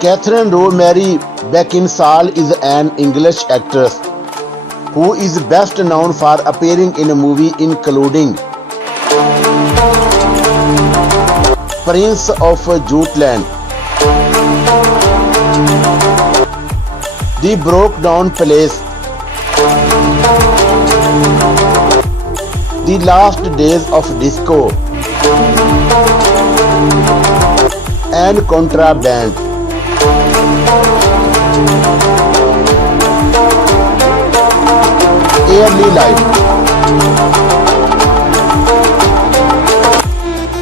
Catherine Rosemary Beckinsale is an English actress who is best known for appearing in a movie including Prince of Jutland, The Broke Down Place, The Last Days of Disco, and Contraband. Early life.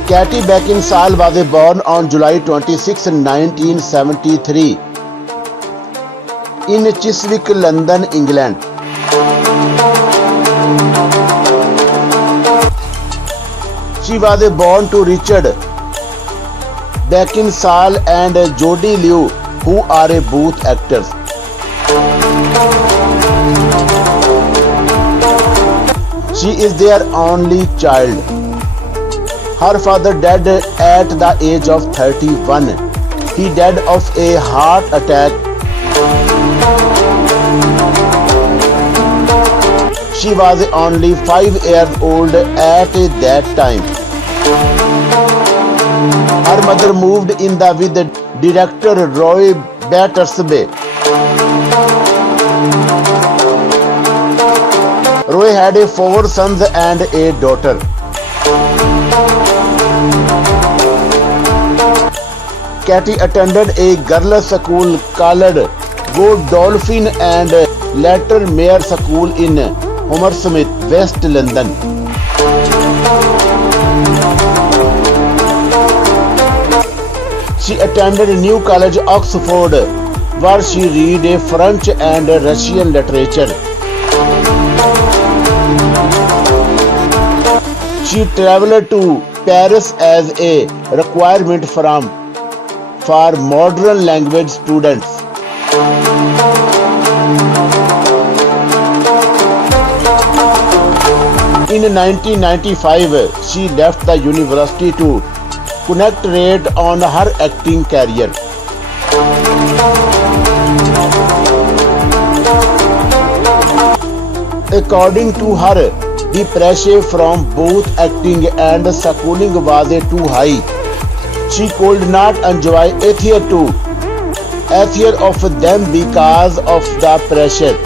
Katie Beckinsale was born on July 26, 1973 in Chiswick, London, England. She was born to Richard Beckinsale and Jodie Liu, who are both actors. She is their only child. Her father died at the age of 31. He died of a heart attack. She was only 5 years old at that time. Her mother moved in with director Roy Battersby. Roy had 4 sons and a daughter. Katie attended a girls' school called Godolphin and later Mayor School in Hammersmith, West London. She attended New College, Oxford, where she read French and Russian literature. She traveled to Paris as a requirement for modern language students. In 1995, she left the university to concentrate on her acting career. According to her, the pressure from both acting and schooling was too high. She could not enjoy either of them because of the pressure.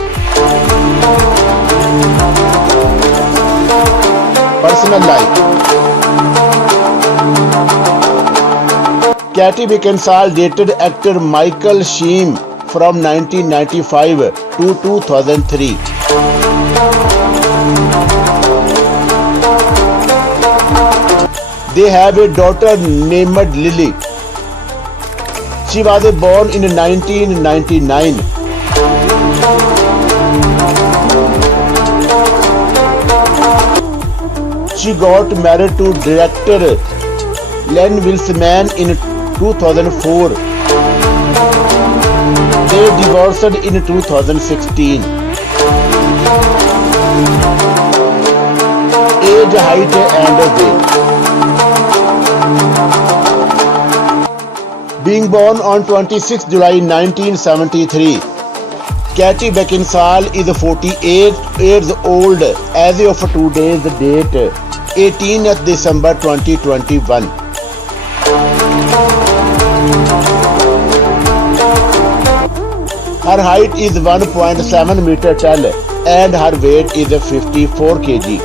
Personal life. Katie Beckinsale dated actor Michael Sheen from 1995 to 2003. They have a daughter named Lily. She was born in 1999. She got married to director Len Wiseman in 2004. They divorced in 2016. Age, height, and weight. Being born on 26 July 1973, Katie Beckinsale is 48 years old as of today's date, 18th December 2021. Her height is 1.7 meter tall and her weight is 54 kg.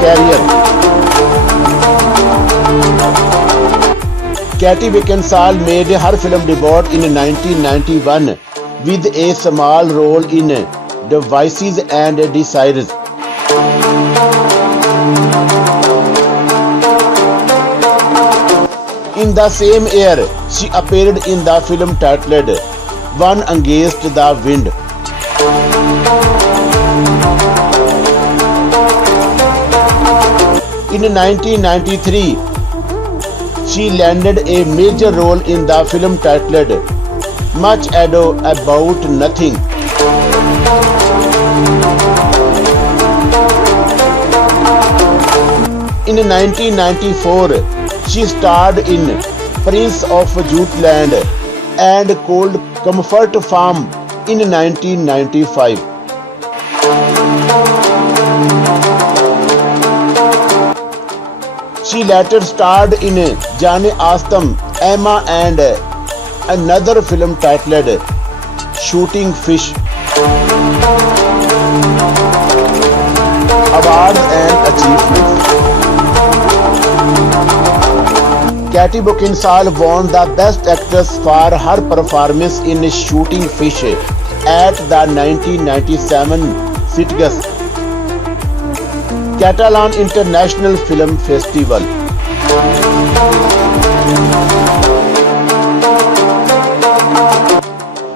Career. Katie Beckinsale made her film debut in 1991 with a small role in The Vices and Desires. In the same year, she appeared in the film titled One Against the Wind. In 1993, she landed a major role in the film titled Much Ado About Nothing. In 1994, She starred in Prince of Jutland and Cold Comfort Farm in 1995. She later starred in Jane Austen, Emma and another film titled Shooting Fish. Awards and achievements. Katie Beckinsale won the Best Actress for her performance in Shooting Fish at the 1997 Sitges Catalan International Film Festival.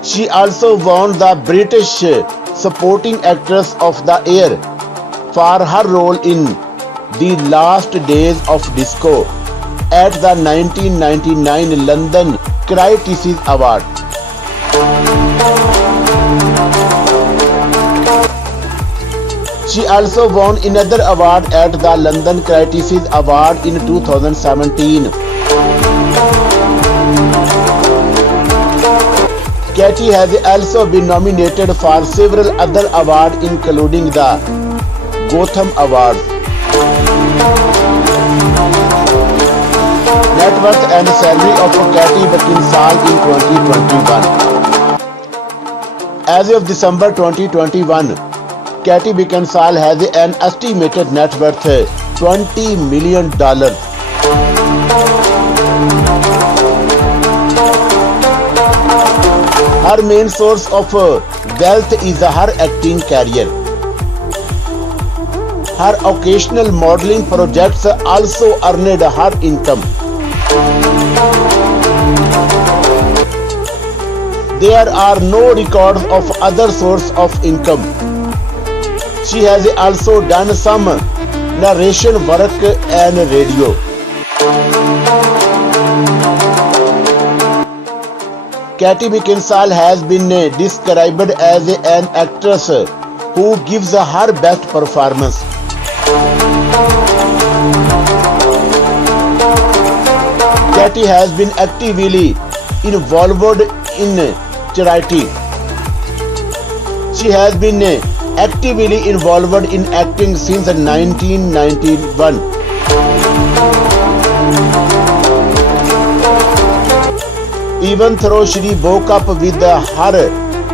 She also won the British Supporting Actress of the Year for her role in The Last Days of Disco at the 1999 London Critics Award. She also won another award at the London Critics Award in 2017. Katie has also been nominated for several other awards including the Gotham Awards. Net worth and salary of Katie Beckinsale in 2021. As of December 2021, Katie Beckinsale has an estimated net worth $20 million. Her main source of wealth is her acting career. Her occasional modeling projects also earned her income. There are no records of other sources of income. She has also done some narration work and radio. Katie Beckinsale has been described as an actress who gives her best performance. Katie has been actively involved in charity. She has been actively involved in acting since 1991. Even though she broke up with her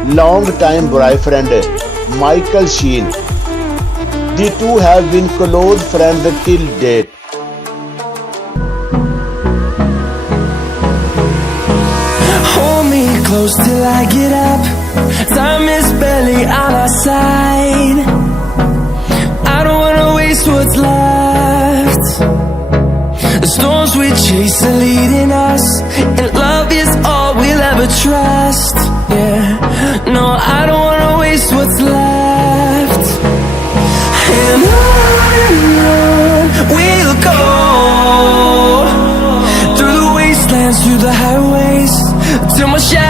long-time boyfriend, Michael Sheen, the two have been close friends till date. Hold me close till I get up. Time is barely on our side. I don't wanna waste what's left. The storms we chase are leading us, and love is all we'll ever trust. Yeah, no, I don't wanna waste what's left. And on we'll go, through the wastelands, through the highways, till my shadow